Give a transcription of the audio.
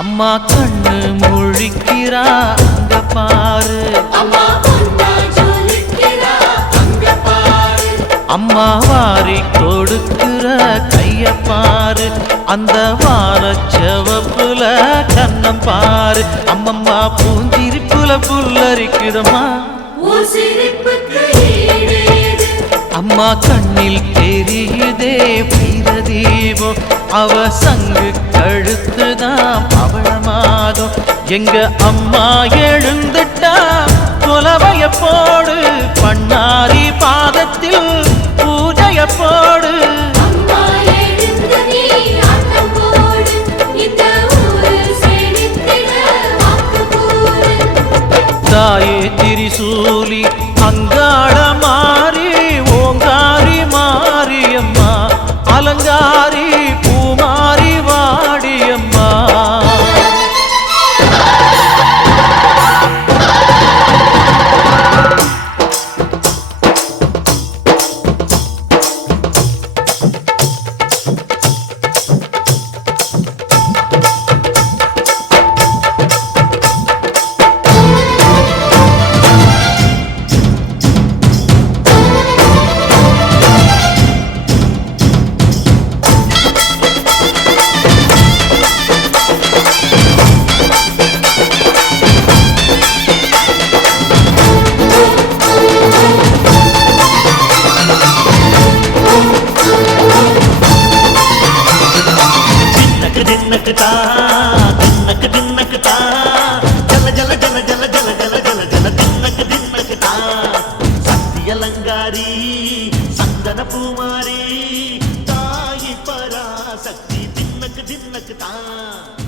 அம்மா கண்ணு முழிக்கிறா அங்க பாரு, அம்மா வாரி கொடுக்கிற கைய பாரு, அந்த வானச்சவப்புல கண்ணம் பாரு, அம்மம்மா பூஞ்சிரிப்புல புல்லரிக்குதம்மா, அம்மா கண்ணில் தெரியுதே வீரதீபம், அவ சங்கு கழுத்துதான் பவளமாகும், எங்க அம்மா எழுந்துட்டா கொலவைய போடு, பண்ணாரி பாதத்தில் பூஜைய போடு, தாயே திரிசூலி அங்காள மாறி ஓங்காரி மாரியம்மா, அலங்காரி பூமாரி வாடியம்மா. சக்தியலங்காரி சந்தன பூமாரி தாயி பராசக்தி தின்னக்கு தின்னக்கு தான்.